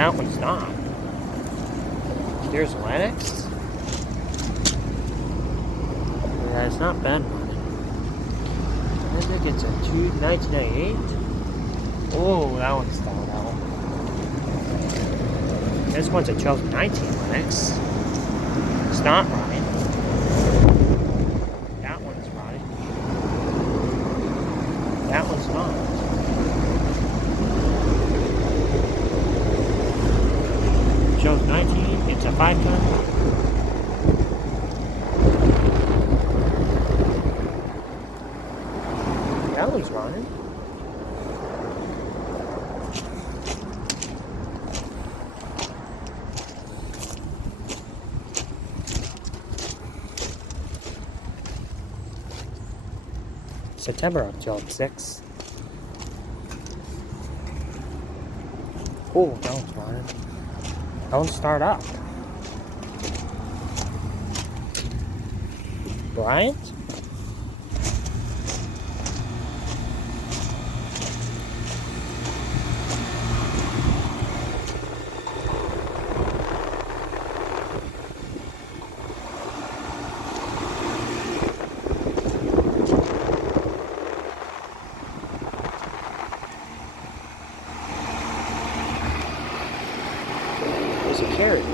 That one's not. Here's Lennox. Yeah, it's not bad money. I think it's a 1998. Oh, that one's thawed out. This one's a 2019 Lennox. It's not right. That one's right. That one's not. Shows 19. It's a 5-ton. That one's running. September of 2006. Oh, that one's running. Don't start up. Bryant? There's a carrier.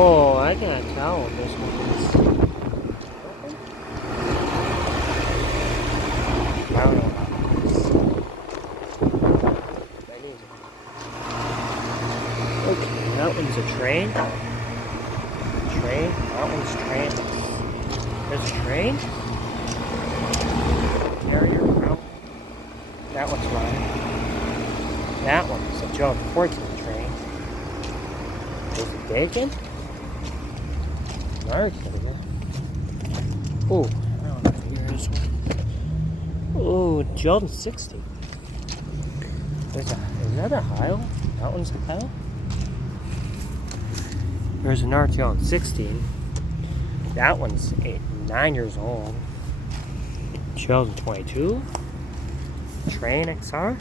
Oh, I can't tell if this one is. I don't know about this. Okay, that one's a train. Train. That one's train. There's a train. Carrier. No. That one's mine. That one's a Joe 14 train. Is it bacon? Market. Oh, I don't know if here's one. Oh, Jordan 60. Is that a Heil? That one's a Heil? There's an RTL 16. That one's 9 years old. Sheldon 22. Train XR.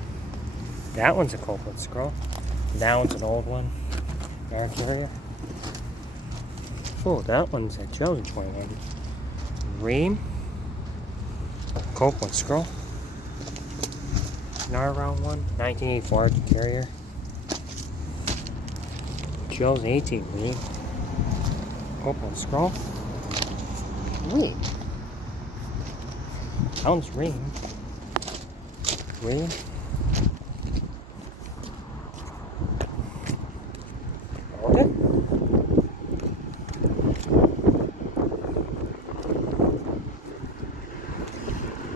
That one's a Copeland Scroll. That one's an old one. Air carrier. Oh, that one's a Sheldon 21. Ream. Copeland Scroll. Nar round one. 1984 carrier. Joe's 18 Ream. Copeland Scroll. Ream. That one's Ream. Ream. Okay.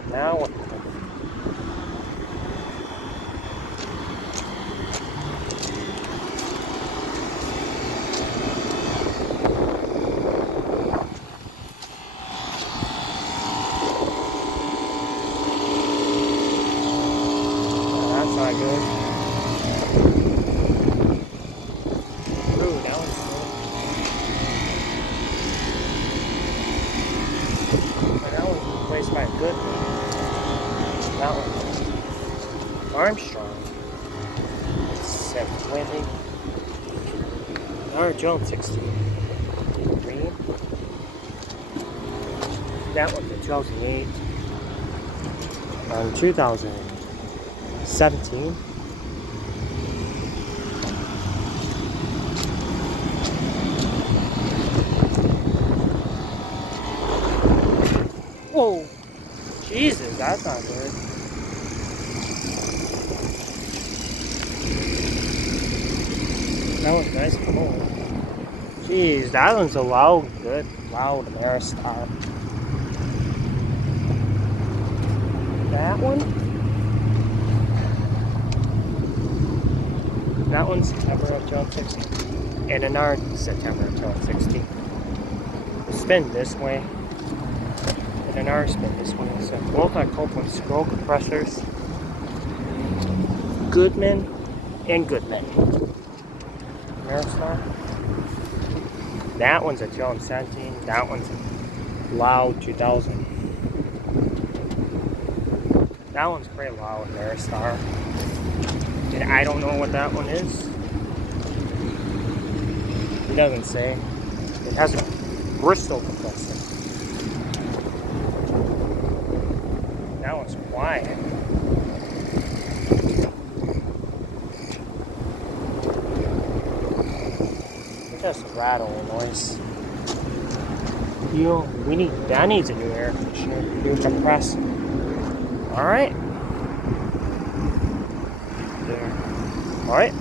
Now what? That's not good. Ooh, that one's good. And that one's replaced by a good one. That one. Armstrong. 720. Our Jones 60. Green. That one's a 2008. 2017. Whoa! Jesus, that's not good. That one's nice and cool. Jeez, that one's a loud, good, loud Ameristar. That one? That one's September of 2060. And another September of 2060. Spin this way. And another spin this way. So both are Copeland scroll compressors. Goodman and Goodman. Ameristar. That one's a Jones 17. That one's a loud 2000. That one's pretty loud, Ameristar. And I don't know what that one is. He doesn't say. It has a Bristol compressor. That one's quiet. It just rattling noise. That needs a new air conditioner. New compress. Alright. There. Alright.